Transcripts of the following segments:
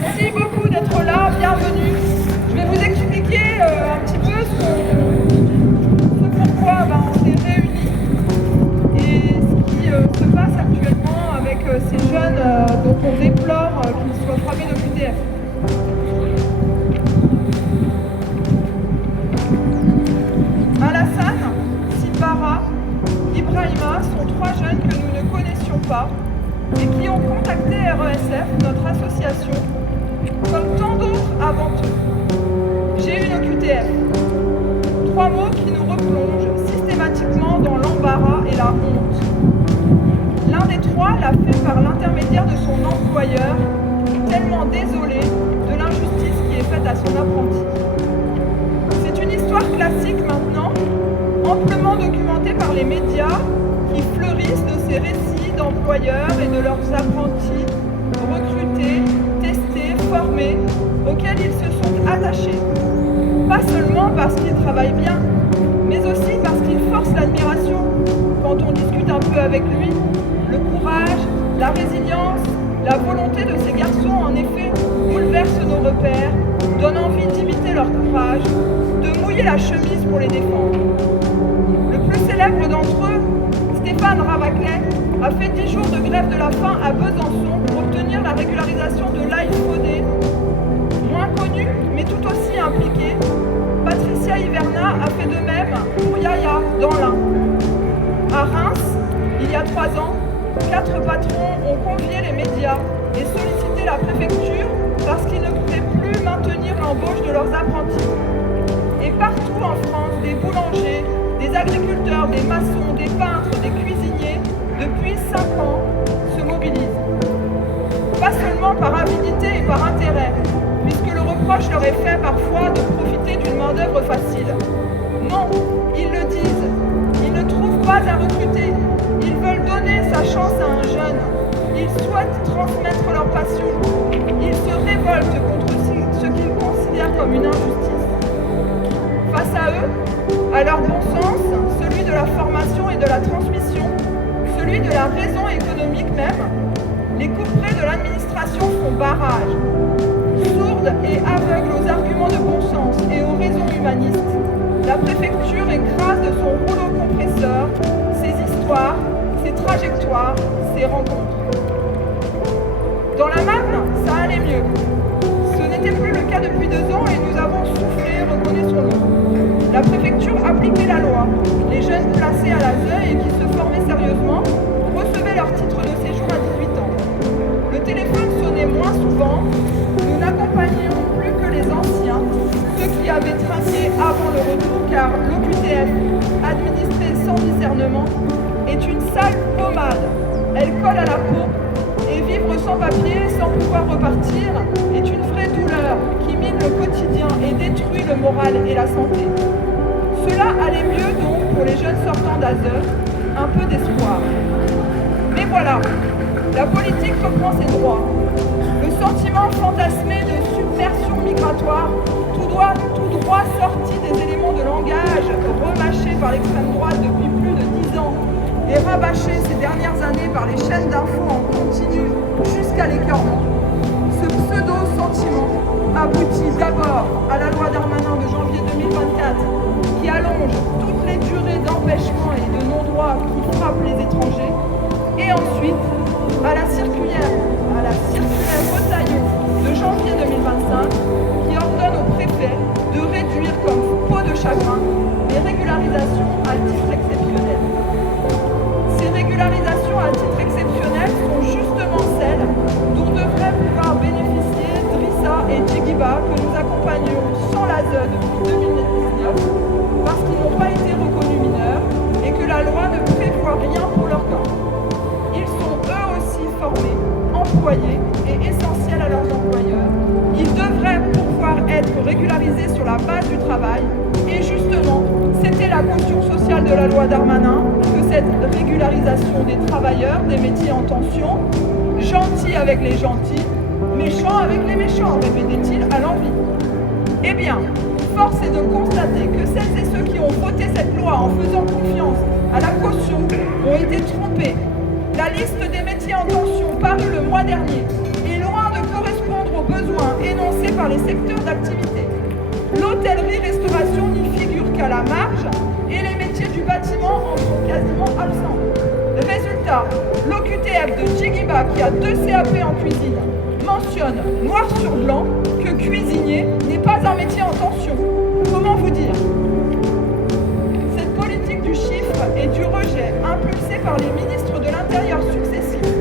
Merci beaucoup d'être là, bienvenue. Je vais vous expliquer un petit peu ce pourquoi on s'est réunis et ce qui se passe actuellement avec ces jeunes dont on déplore qu'ils soient frappés de QTF. Alassane, Sibara, Ibrahima sont trois jeunes que nous ne connaissions pas et qui ont contacté RESF, notre association, comme tant d'autres avant eux. J'ai une OQTF. Trois mots qui nous replongent systématiquement dans l'embarras et la honte. L'un des trois l'a fait par l'intermédiaire de son employeur, tellement désolé de l'injustice qui est faite à son apprenti. C'est une histoire classique maintenant, amplement documentée par les médias qui fleurissent de ces récits d'employeurs et de leurs apprentis recrutés, testés, formés, auxquels ils se sont attachés. Pas seulement parce qu'ils travaillent bien, mais aussi parce qu'ils forcent l'admiration quand on discute un peu avec lui. Le courage, la résilience, la volonté de ces garçons, en effet, bouleversent nos repères, donnent envie d'imiter leur courage, de mouiller la chemise pour les défendre. Le plus célèbre d'entre eux, Stéphane Ravaclet, a fait 10 jours de grève de la faim à Besançon pour obtenir la régularisation de l'AIFOD. Moins connue, mais tout aussi impliquée, Patricia Hiverna a fait de même pour Yaya dans l'Ain. À Reims, il y a 3 ans, 4 patrons ont convié les médias et sollicité la préfecture parce qu'ils ne pouvaient plus maintenir l'embauche de leurs apprentis. Et partout en France, des boulangers, des agriculteurs, des maçons, des peintres, des cuisiniers, depuis 5 ans, se mobilisent. Pas seulement par avidité et par intérêt, puisque le reproche leur est fait parfois de profiter d'une main-d'œuvre facile. Non, ils le disent, ils ne trouvent pas à recruter, ils veulent donner sa chance à un jeune, ils souhaitent transmettre leur passion, ils se révoltent contre ce qu'ils considèrent comme une injustice. Face à eux, à leur bon sens, celui de la formation et de la transmission, celui de la raison économique même, les couperets de l'administration font barrage. Sourde et aveugle aux arguments de bon sens et aux raisons humanistes, la préfecture écrase de son rouleau compresseur ses histoires, ses trajectoires, ses rencontres. Dans la Marne, ça allait mieux. Ce n'était plus le cas depuis 2 ans et nous avons soufflé, reconnaissons-le. La préfecture appliquait la loi. Les jeunes placés à la ZEU et qui se formaient sérieusement recevaient leur titre de séjour à 18 ans. Le téléphone sonnait moins souvent. Nous n'accompagnions plus que les anciens, ceux qui avaient trinqué avant le retour, car l'OQTF, administrée sans discernement, est une sale pommade. Elle colle à la peau et vivre sans papier, sans pouvoir repartir, est une vraie douleur qui mine le quotidien et détruit le moral et la santé. Cela allait mieux donc pour les jeunes sortants d'ASE, un peu d'espoir. Mais voilà, la politique reprend ses droits. Le sentiment fantasmé de submersion migratoire, tout droit sorti des éléments de langage remâchés par l'extrême droite depuis plus de 10 ans et rabâchés ces dernières années par les chaînes d'infos en continu jusqu'à l'écœurement. Ce pseudo-sentiment aboutit d'abord à la loi Darmanin de janvier 2024 qui allonge toutes les durées d'empêchement et de non-droit qui frappent les étrangers, et ensuite à la circulaire Retailleau de janvier 2025 qui ordonne au préfet de réduire comme peau de chagrin les régularisations à titre exceptionnel. Ces régularisations à titre exceptionnel sont justement celles dont devraient pouvoir bénéficier Drissa et Djigiba que nous accompagnons sans l'ASE depuis 2019 parce qu'ils n'ont pas été reconnus mineurs et que la loi ne prévoit rien pour leur cas. Ils sont eux aussi formés, employés et essentiels à leurs employeurs. Ils devraient pouvoir être régularisés sur la base du travail et justement, c'était la caution sociale de la loi Darmanin de cette régularisation des travailleurs des métiers en tension, gentils avec les gentils, méchants avec les méchants, répétait-il à l'envi. Eh bien, force est de constater que celles et ceux qui ont voté cette loi en faisant confiance à la caution ont été trompés. La liste des métiers en tension parue le mois dernier est loin de correspondre aux besoins par les secteurs d'activité. L'hôtellerie-restauration n'y figure qu'à la marge et les métiers du bâtiment en sont quasiment absents. Résultat, l'OQTF de Djigiba, qui a 2 CAP en cuisine, mentionne noir sur blanc que cuisinier n'est pas un métier en tension. Comment vous dire? Cette politique du chiffre et du rejet, impulsée par les ministres de l'Intérieur successifs,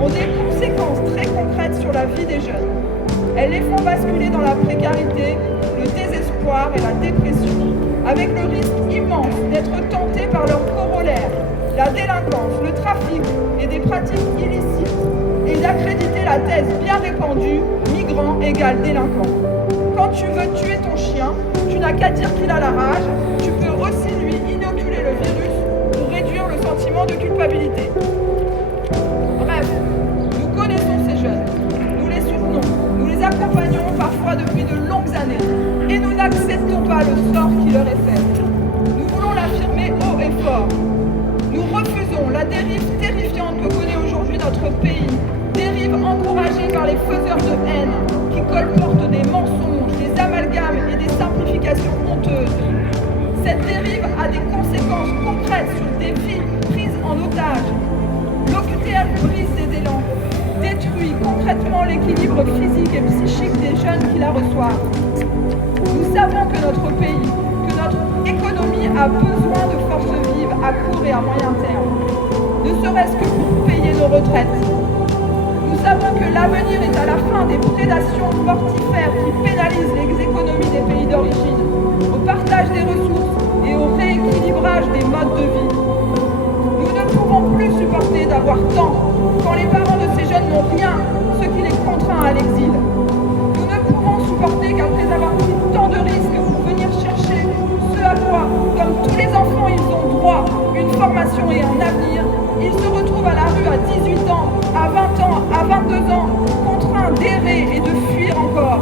ont des conséquences très concrètes sur la vie des jeunes. Elles les font basculer dans la précarité, le désespoir et la dépression, avec le risque immense d'être tentés par leurs corollaires, la délinquance, le trafic et des pratiques illicites, et d'accréditer la thèse bien répandue, migrant égale délinquant. Quand tu veux tuer ton chien, tu n'as qu'à dire qu'il a la rage, tu peux aussi lui inoculer le virus pour réduire le sentiment de culpabilité. Bref, nous connaissons ces jeunes, nous les soutenons, nous les accompagnons parfois depuis de longues années, et nous n'acceptons pas le sort qui leur est fait. Nous voulons l'affirmer haut et fort. Nous refusons la dérive terrifiante que connaît aujourd'hui notre pays, dérive encouragée par les faiseurs de haine qui colportent des mensonges, des amalgames et des simplifications honteuses. Cette dérive a des conséquences concrètes sur des vies prises en otage. L'OQTF brise des élans, détruit concrètement l'équilibre physique et psychique des jeunes qui la reçoivent. Nous savons que notre pays, que notre économie a besoin de forces vives à court et à moyen terme, ne serait-ce que pour payer nos retraites. Nous savons que l'avenir est à la fin des prédations mortifères qui pénalisent les économies des pays d'origine, au partage des ressources et au rééquilibrage des modes de vie. Nous ne pouvons plus supporter d'avoir tant quand les parents de ces jeunes n'ont rien, ce qui les contraint à l'exil. Nous ne pouvons supporter qu'après avoir pris tant de risques pour venir chercher ce à quoi, comme tous les enfants, ils ont droit, une formation et un avenir, ils se retrouvent à la rue à 18 ans, à 20 ans, à 22 ans, contraints d'errer et de fuir encore.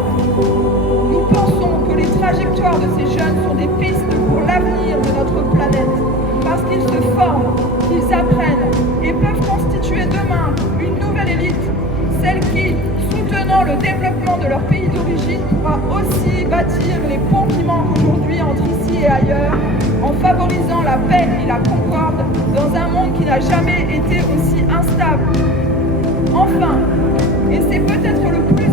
Nous pensons que les trajectoires de ces jeunes sont des pistes pour l'avenir de notre planète, parce qu'ils se forment, qu'ils apprennent et peuvent constituer demain une nouvelle élite, celle qui, soutenant le développement de leur pays d'origine, pourra aussi bâtir les ponts qui manquent aujourd'hui entre ici et ailleurs, en favorisant la paix et la concorde dans un monde qui n'a jamais été aussi instable. Enfin, et c'est peut-être le plus